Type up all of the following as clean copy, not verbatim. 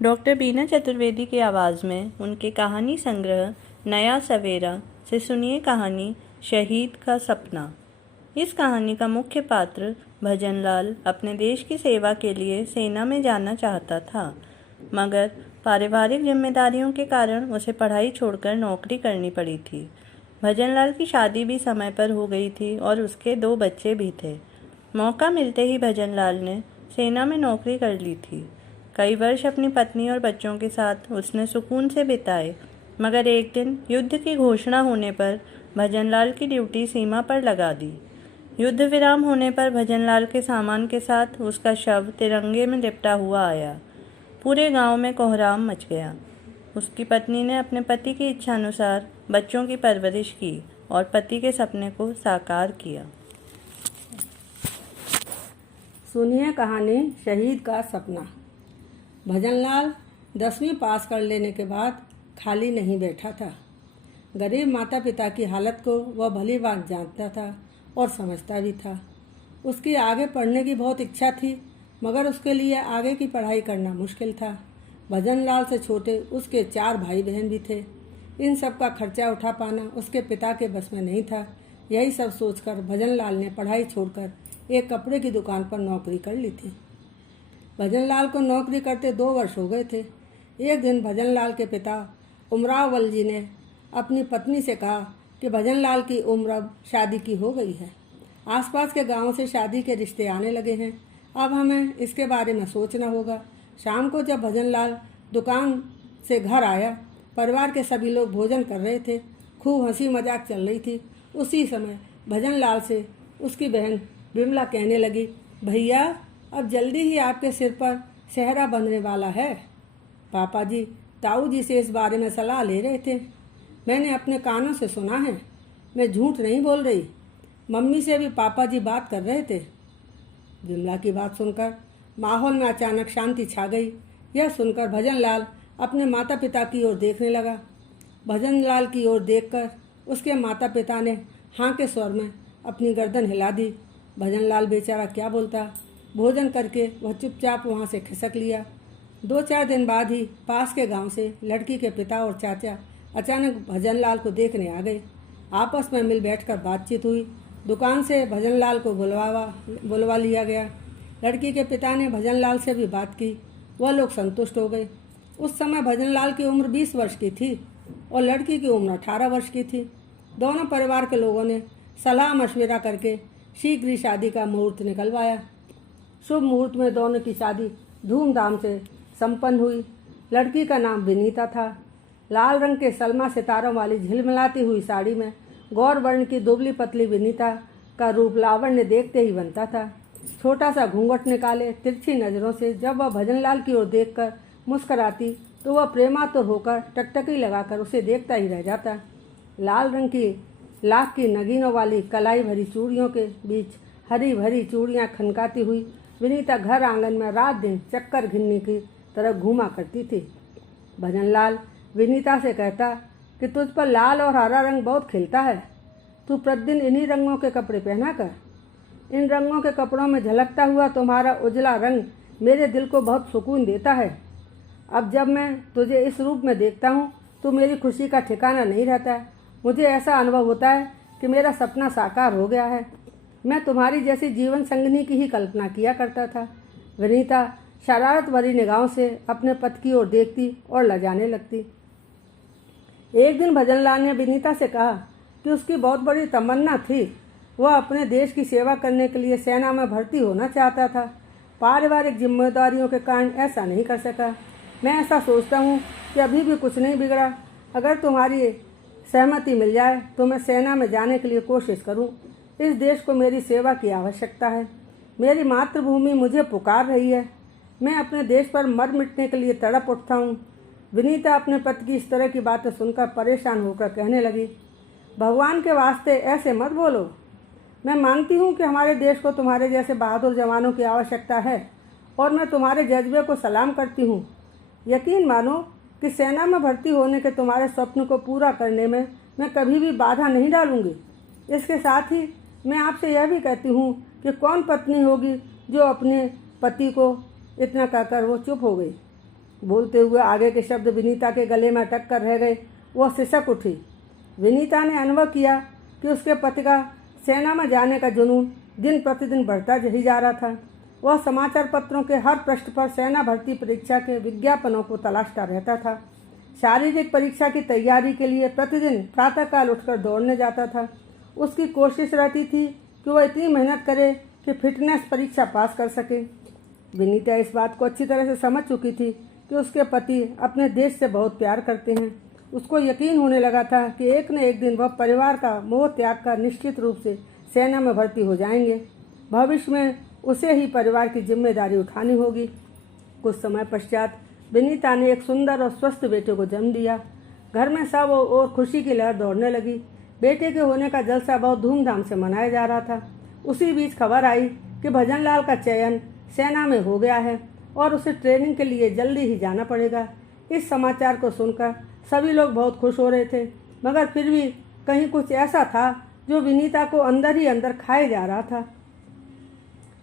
Doctor बीना चतुर्वेदी की आवाज़ में उनके कहानी संग्रह नया सवेरा से सुनिए कहानी शहीद का सपना। इस कहानी का मुख्य पात्र भजनलाल अपने देश की सेवा के लिए सेना में जाना चाहता था, मगर पारिवारिक जिम्मेदारियों के कारण उसे पढ़ाई छोड़कर नौकरी करनी पड़ी थी। भजनलाल की शादी भी समय पर हो गई थी और उसके 2 बच्चे भी थे। मौका मिलते ही भजनलाल ने सेना में नौकरी कर ली थी। कई वर्ष अपनी पत्नी और बच्चों के साथ उसने सुकून से बिताए, मगर एक दिन युद्ध की घोषणा होने पर भजनलाल की ड्यूटी सीमा पर लगा दी। युद्ध विराम होने पर भजनलाल के सामान के साथ उसका शव तिरंगे में लिपटा हुआ आया। पूरे गांव में कोहराम मच गया। उसकी पत्नी ने अपने पति की इच्छा अनुसार बच्चों की परवरिश की और पति के सपने को साकार किया। सुनिए कहानी शहीद का सपना। भजनलाल 10वीं पास कर लेने के बाद खाली नहीं बैठा था। गरीब माता पिता की हालत को वह भली बात जानता था और समझता भी था। उसकी आगे पढ़ने की बहुत इच्छा थी, मगर उसके लिए आगे की पढ़ाई करना मुश्किल था। भजनलाल से छोटे उसके 4 भाई बहन भी थे। इन सब का खर्चा उठा पाना उसके पिता के बस में नहीं था। यही सब सोचकर भजनलाल ने पढ़ाई छोड़कर एक कपड़े की दुकान पर नौकरी कर ली थी। भजनलाल को नौकरी करते 2 वर्ष हो गए थे। एक दिन भजनलाल के पिता उमरावल जी ने अपनी पत्नी से कहा कि भजनलाल की उम्र अब शादी की हो गई है। आसपास के गांव से शादी के रिश्ते आने लगे हैं। अब हमें इसके बारे में सोचना होगा। शाम को जब भजनलाल दुकान से घर आया, परिवार के सभी लोग भोजन कर रहे थे। खूब हंसी मजाक चल रही थी। उसी समय भजनलाल से उसकी बहन विमला कहने लगी, भैया अब जल्दी ही आपके सिर पर सेहरा बनने वाला है। पापा जी ताऊ जी से इस बारे में सलाह ले रहे थे। मैंने अपने कानों से सुना है, मैं झूठ नहीं बोल रही। मम्मी से भी पापा जी बात कर रहे थे। विमला की बात सुनकर माहौल में अचानक शांति छा गई। यह सुनकर भजनलाल अपने माता पिता की ओर देखने लगा। भजनलाल की ओर देखकर उसके माता पिता ने हाँ के स्वर में अपनी गर्दन हिला दी। भजनलाल बेचारा क्या बोलता। भोजन करके वह चुपचाप वहाँ से खिसक लिया। 2-4 दिन बाद ही पास के गांव से लड़की के पिता और चाचा अचानक भजनलाल को देखने आ गए। आपस में मिल बैठकर बातचीत हुई। दुकान से भजनलाल को बुलवा लिया गया। लड़की के पिता ने भजनलाल से भी बात की। वह लोग संतुष्ट हो गए। उस समय भजनलाल की उम्र 20 वर्ष की थी और लड़की की उम्र 18 वर्ष की थी। दोनों परिवार के लोगों ने सलाह मशविरा करके शीघ्र ही शादी का मुहूर्त निकलवाया। शुभ मुहूर्त में दोनों की शादी धूमधाम से संपन्न हुई। लड़की का नाम विनीता था। लाल रंग के सलमा सितारों वाली झिलमिलाती हुई साड़ी में गौर वर्ण की दुबली पतली विनीता का रूप लावण्य देखते ही बनता था। छोटा सा घूंघट निकाले तिरछी नज़रों से जब वह भजनलाल की ओर देखकर मुस्कराती तो वह प्रेमातुर होकर टकटकी लगाकर उसे देखता ही रह जाता। लाल रंग की लाख की नगीनों वाली कलाई भरी चूड़ियों के बीच हरी भरी चूड़ियाँ खनकाती हुई विनीता घर आंगन में रात दिन चक्कर घिन्नी की तरह घूमा करती थी। भजनलाल विनीता से कहता कि तुझ पर लाल और हरा रंग बहुत खिलता है। तू प्रतिदिन इन्हीं रंगों के कपड़े पहना कर। इन रंगों के कपड़ों में झलकता हुआ तुम्हारा उजला रंग मेरे दिल को बहुत सुकून देता है। अब जब मैं तुझे इस रूप में देखता हूँ तो मेरी खुशी का ठिकाना नहीं रहता। मुझे ऐसा अनुभव होता है कि मेरा सपना साकार हो गया है। मैं तुम्हारी जैसी जीवन संगिनी की ही कल्पना किया करता था। विनीता शरारत भरी निगाहों से अपने पति की ओर देखती और लजाने लगती। एक दिन भजनलाल ने विनीता से कहा कि उसकी बहुत बड़ी तमन्ना थी। वह अपने देश की सेवा करने के लिए सेना में भर्ती होना चाहता था। पारिवारिक जिम्मेदारियों के कारण ऐसा नहीं कर सका। मैं ऐसा सोचता हूँ कि अभी भी कुछ नहीं बिगड़ा। अगर तुम्हारी सहमति मिल जाए तो मैं सेना में जाने के लिए कोशिश करूँ। इस देश को मेरी सेवा की आवश्यकता है। मेरी मातृभूमि मुझे पुकार रही है। मैं अपने देश पर मर मिटने के लिए तड़प उठता हूँ। विनीता अपने पति की इस तरह की बातें सुनकर परेशान होकर कहने लगी, भगवान के वास्ते ऐसे मत बोलो। मैं मानती हूँ कि हमारे देश को तुम्हारे जैसे बहादुर जवानों की आवश्यकता है और मैं तुम्हारे जज्बे को सलाम करती हूँ। यकीन मानो कि सेना में भर्ती होने के तुम्हारे स्वप्न को पूरा करने में मैं कभी भी बाधा नहीं डालूंगी। इसके साथ ही मैं आपसे यह भी कहती हूँ कि कौन पत्नी होगी जो अपने पति को इतना कहकर वो चुप हो गई। बोलते हुए आगे के शब्द विनीता के गले में अटक कर रह गए। वह सिसक उठी। विनीता ने अनुभव किया कि उसके पति का सेना में जाने का जुनून दिन प्रतिदिन बढ़ता ही जा रहा था। वह समाचार पत्रों के हर पृष्ठ पर सेना भर्ती परीक्षा के विज्ञापनों को तलाशता रहता था। शारीरिक परीक्षा की तैयारी के लिए प्रतिदिन प्रातःकाल उठकर दौड़ने जाता था। उसकी कोशिश रहती थी कि वह इतनी मेहनत करे कि फिटनेस परीक्षा पास कर सके। विनीता इस बात को अच्छी तरह से समझ चुकी थी कि उसके पति अपने देश से बहुत प्यार करते हैं। उसको यकीन होने लगा था कि एक न एक दिन वह परिवार का मोह त्याग कर निश्चित रूप से सेना में भर्ती हो जाएंगे। भविष्य में उसे ही परिवार की जिम्मेदारी उठानी होगी। कुछ समय पश्चात विनीता ने एक सुंदर और स्वस्थ बेटे को जन्म दिया। घर में सब और खुशी की लहर दौड़ने लगी। बेटे के होने का जलसा बहुत धूमधाम से मनाया जा रहा था। उसी बीच खबर आई कि भजनलाल का चयन सेना में हो गया है और उसे ट्रेनिंग के लिए जल्दी ही जाना पड़ेगा। इस समाचार को सुनकर सभी लोग बहुत खुश हो रहे थे, मगर फिर भी कहीं कुछ ऐसा था जो विनीता को अंदर ही अंदर खाए जा रहा था।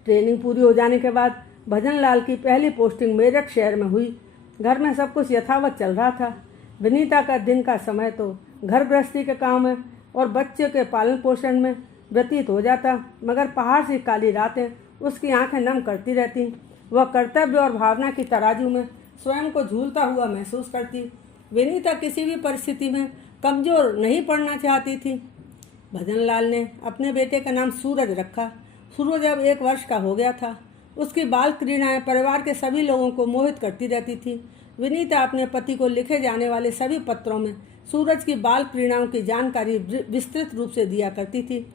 ट्रेनिंग पूरी हो जाने के बाद भजनलाल की पहली पोस्टिंग मेरठ शहर में हुई। घर में सब कुछ यथावत चल रहा था। विनीता का दिन का समय तो घर गृहस्थी के काम में और बच्चे के पालन पोषण में व्यतीत हो जाता, मगर पहाड़ सी काली रातें उसकी आंखें नम करती रहती। वह कर्तव्य और भावना की तराजू में स्वयं को झूलता हुआ महसूस करती। विनीता किसी भी परिस्थिति में कमजोर नहीं पड़ना चाहती थी। भजनलाल ने अपने बेटे का नाम सूरज रखा। सूरज अब 1 वर्ष का हो गया था। उसकी बाल क्रीड़ाएं परिवार के सभी लोगों को मोहित करती रहती थी। विनीता अपने पति को लिखे जाने वाले सभी पत्रों में सूरज की बाल क्रीड़ाओं की जानकारी विस्तृत रूप से दिया करती थी।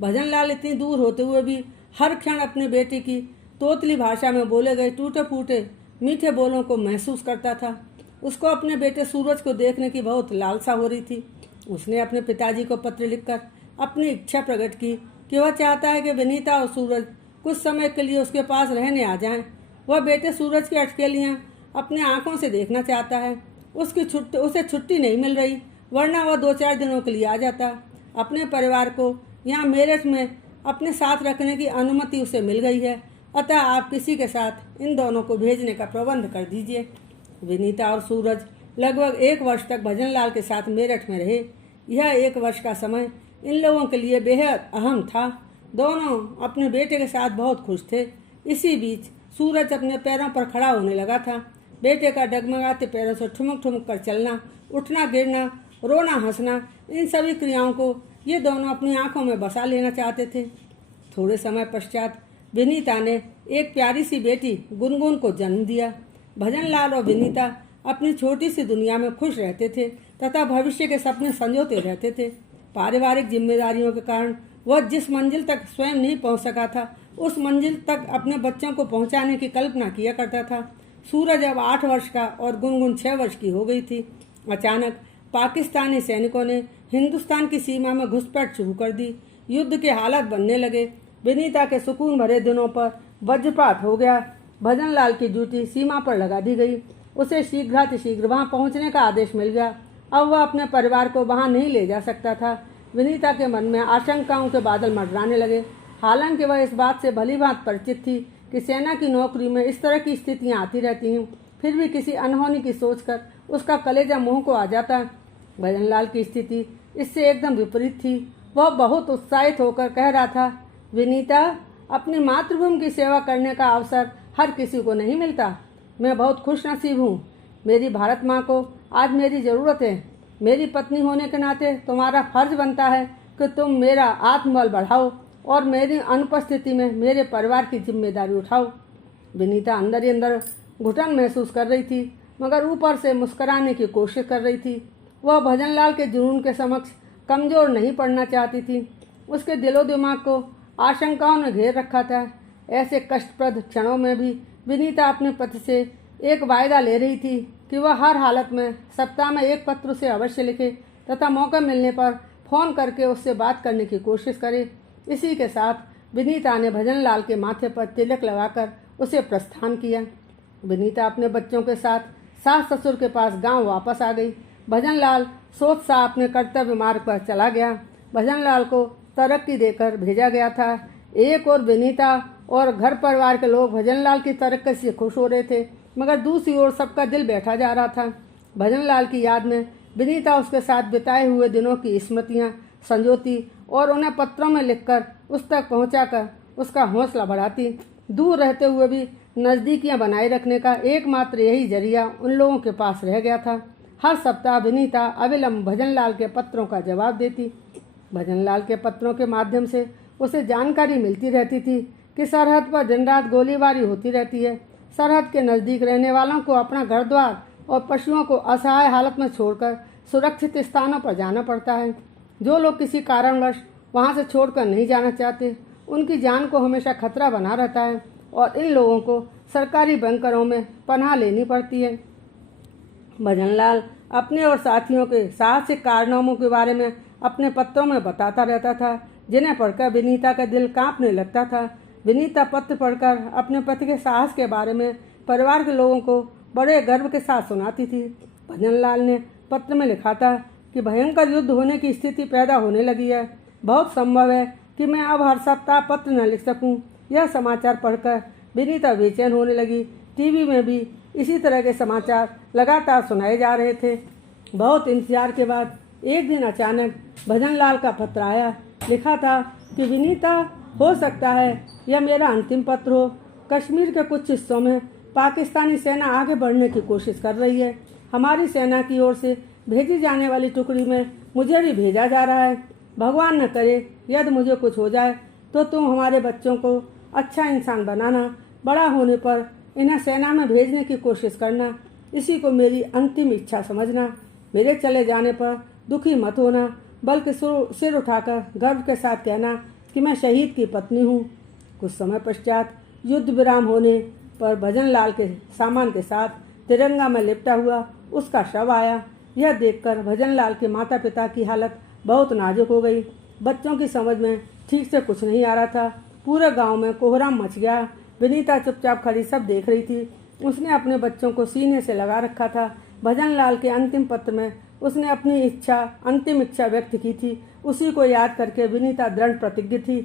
भजनलाल इतनी दूर होते हुए भी हर क्षण अपने बेटे की तोतली भाषा में बोले गए टूटे फूटे मीठे बोलों को महसूस करता था। उसको अपने बेटे सूरज को देखने की बहुत लालसा हो रही थी। उसने अपने पिताजी को पत्र लिखकर अपनी इच्छा प्रकट की कि वह चाहता है कि विनीता और सूरज कुछ समय के लिए उसके पास रहने आ जाएं। वह बेटे सूरज की अटकेलियां अपने आंखों से देखना चाहता है। उसे छुट्टी नहीं मिल रही, वरना वह 2-4 दिनों के लिए आ जाता। अपने परिवार को यहाँ मेरठ में अपने साथ रखने की अनुमति उसे मिल गई है, अतः आप किसी के साथ इन दोनों को भेजने का प्रबंध कर दीजिए। विनीता और सूरज लगभग 1 वर्ष तक भजनलाल के साथ मेरठ में रहे। यह 1 वर्ष का समय इन लोगों के लिए बेहद अहम था। दोनों अपने बेटे के साथ बहुत खुश थे। इसी बीच सूरज अपने पैरों पर खड़ा होने लगा था। बेटे का डगमगाते पैरों से ठुमक ठुमक कर चलना, उठना गिरना, रोना हंसना, इन सभी क्रियाओं को ये दोनों अपनी आंखों में बसा लेना चाहते थे। थोड़े समय पश्चात विनीता ने एक प्यारी सी बेटी गुनगुन को जन्म दिया। भजनलाल और विनीता अपनी छोटी सी दुनिया में खुश रहते थे तथा भविष्य के सपने संजोते रहते थे। पारिवारिक जिम्मेदारियों के कारण वह जिस मंजिल तक स्वयं नहीं पहुंच सका था, उस मंजिल तक अपने बच्चों को पहुंचाने की कल्पना किया करता था। सूरज अब 8 वर्ष का और गुनगुन 6 वर्ष की हो गई थी। अचानक पाकिस्तानी सैनिकों ने हिंदुस्तान की सीमा में घुसपैठ शुरू कर दी। युद्ध के हालात बनने लगे। विनीता के सुकून भरे दिनों पर वज्रपात हो गया। भजनलाल की ड्यूटी सीमा पर लगा दी गई। उसे शीघ्र वहां पहुंचने का आदेश मिल गया। अब वह अपने परिवार को वहां नहीं ले जा सकता था। विनीता के मन में आशंकाओं के बादल मंडराने लगे। हालांकि वह इस बात से भलीभांति परिचित थी कि सेना की नौकरी में इस तरह की स्थितियां आती रहती हैं, फिर भी किसी अनहोनी की सोचकर उसका कलेजा मुंह को आ जाता। भजनलाल की स्थिति इससे एकदम विपरीत थी। वह बहुत उत्साहित होकर कह रहा था, विनीता, अपनी मातृभूमि की सेवा करने का अवसर हर किसी को नहीं मिलता। मैं बहुत खुश नसीब हूँ। मेरी भारत माँ को आज मेरी ज़रूरत है। मेरी पत्नी होने के नाते तुम्हारा फर्ज बनता है कि तुम मेरा आत्मबल बढ़ाओ और मेरी अनुपस्थिति में मेरे परिवार की जिम्मेदारी उठाओ। विनीता अंदर ही अंदर घुटन महसूस कर रही थी, मगर ऊपर से मुस्कुराने की कोशिश कर रही थी। वह भजनलाल के जुनून के समक्ष कमज़ोर नहीं पड़ना चाहती थी। उसके दिलो दिमाग को आशंकाओं ने घेर रखा था। ऐसे कष्टप्रद क्षणों में भी विनीता अपने पति से एक वायदा ले रही थी कि वह हर हालत में सप्ताह में 1 पत्र उसे अवश्य लिखे तथा मौका मिलने पर फ़ोन करके उससे बात करने की कोशिश करे। इसी के साथ विनीता ने भजनलाल के माथे पर तिलक लगाकर उसे प्रस्थान किया। विनीता अपने बच्चों के साथ सास ससुर के पास गांव वापस आ गई। भजनलाल सोच सा अपने कर्तव्य मार्ग पर चला गया। भजनलाल को तरक्की देकर भेजा गया था। एक और विनीता और घर परिवार के लोग भजनलाल की तरक्की से खुश हो रहे थे। मगर दूसरी ओर सबका दिल बैठा जा रहा था। भजनलाल की याद में विनीता उसके साथ बिताए हुए दिनों की स्मृतियाँ संजोती और उन्हें पत्रों में लिखकर उस तक पहुँचाकर उसका हौसला बढ़ाती। दूर रहते हुए भी नज़दीकियाँ बनाए रखने का एकमात्र यही जरिया उन लोगों के पास रह गया था। हर सप्ताह विनीता अविलंब भजनलाल के पत्रों का जवाब देती। भजनलाल के पत्रों के माध्यम से उसे जानकारी मिलती रहती थी कि सरहद पर दिन रात गोलीबारी होती रहती है। सरहद के नज़दीक रहने वालों को अपना घर द्वार और पशुओं को असहाय हालत में छोड़कर सुरक्षित स्थानों पर जाना पड़ता है। जो लोग किसी कारणवश वहां से छोड़कर नहीं जाना चाहते, उनकी जान को हमेशा खतरा बना रहता है और इन लोगों को सरकारी बंकरों में पनाह लेनी पड़ती है। भजनलाल अपने और साथियों के साहसिक कारनामों के बारे में अपने पत्रों में बताता रहता था, जिन्हें पढ़कर विनीता का दिल कांपने लगता था। विनीता पत्र पढ़कर अपने पति के साहस के बारे में परिवार के लोगों को बड़े गर्व के साथ सुनाती थी। भजनलाल ने पत्र में लिखा था कि भयंकर युद्ध होने की स्थिति पैदा होने लगी है। बहुत संभव है कि मैं अब हर सप्ताह पत्र न लिख सकूं। यह समाचार पढ़कर विनीता बेचैन होने लगी। टीवी में भी इसी तरह के समाचार लगातार सुनाए जा रहे थे। बहुत इंतजार के बाद एक दिन अचानक भजनलाल का पत्र आया। लिखा था कि विनीता, हो सकता है यह मेरा अंतिम पत्र हो। कश्मीर के कुछ हिस्सों में पाकिस्तानी सेना आगे बढ़ने की कोशिश कर रही है। हमारी सेना की ओर से भेजी जाने वाली टुकड़ी में मुझे भी भेजा जा रहा है। भगवान न करे यदि मुझे कुछ हो जाए तो तुम हमारे बच्चों को अच्छा इंसान बनाना, बड़ा होने पर इन्हें सेना में भेजने की कोशिश करना। इसी को मेरी अंतिम इच्छा समझना। मेरे चले जाने पर दुखी मत होना, बल्कि सिर उठाकर गर्व के साथ कहना कि मैं शहीद की पत्नी हूँ। कुछ समय पश्चात युद्ध विराम होने पर भजनलाल के सामान के साथ तिरंगा में लिपटा हुआ उसका शव आया। यह देखकर भजनलाल के माता पिता की हालत बहुत नाजुक हो गई। बच्चों की समझ में ठीक से कुछ नहीं आ रहा था। पूरे गांव में कोहराम मच गया। विनीता चुपचाप खड़ी सब देख रही थी। उसने अपने बच्चों को सीने से लगा रखा था। भजनलाल के अंतिम पत्र में उसने अपनी अंतिम इच्छा व्यक्त की थी। उसी को याद करके विनीता दृढ़ प्रतिज्ञ थी।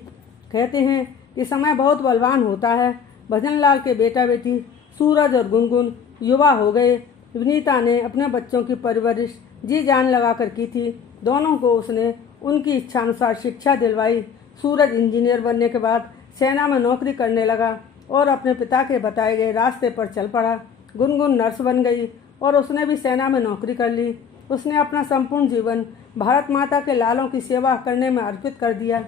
कहते हैं कि समय बहुत बलवान होता है। भजनलाल के बेटा बेटी सूरज और गुनगुन युवा हो गए। विनीता ने अपने बच्चों की परवरिश जी जान लगाकर की थी। दोनों को उसने उनकी इच्छानुसार शिक्षा दिलवाई। सूरज इंजीनियर बनने के बाद सेना में नौकरी करने लगा और अपने पिता के बताए गए रास्ते पर चल पड़ा। गुनगुन नर्स बन गई और उसने भी सेना में नौकरी कर ली। उसने अपना संपूर्ण जीवन भारत माता के लालों की सेवा करने में अर्पित कर दिया।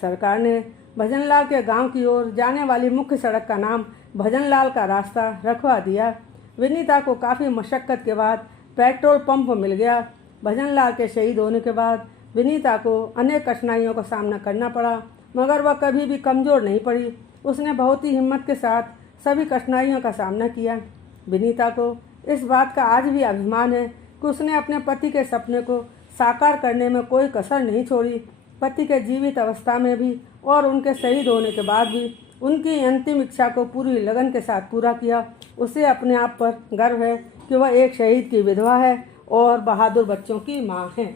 सरकार ने भजनलाल के गांव की ओर जाने वाली मुख्य सड़क का नाम भजनलाल का रास्ता रखवा दिया। विनीता को काफ़ी मशक्क़त के बाद पेट्रोल पंप मिल गया। भजनलाल के शहीद होने के बाद विनीता को अनेक कठिनाइयों का सामना करना पड़ा, मगर वह कभी भी कमज़ोर नहीं पड़ी। उसने बहुत ही हिम्मत के साथ सभी कठिनाइयों का सामना किया। विनीता को इस बात का आज भी अभिमान है कि उसने अपने पति के सपने को साकार करने में कोई कसर नहीं छोड़ी। पति के जीवित अवस्था में भी और उनके शहीद होने के बाद भी उनकी अंतिम इच्छा को पूरी लगन के साथ पूरा किया। उसे अपने आप पर गर्व है कि वह एक शहीद की विधवा है और बहादुर बच्चों की माँ है।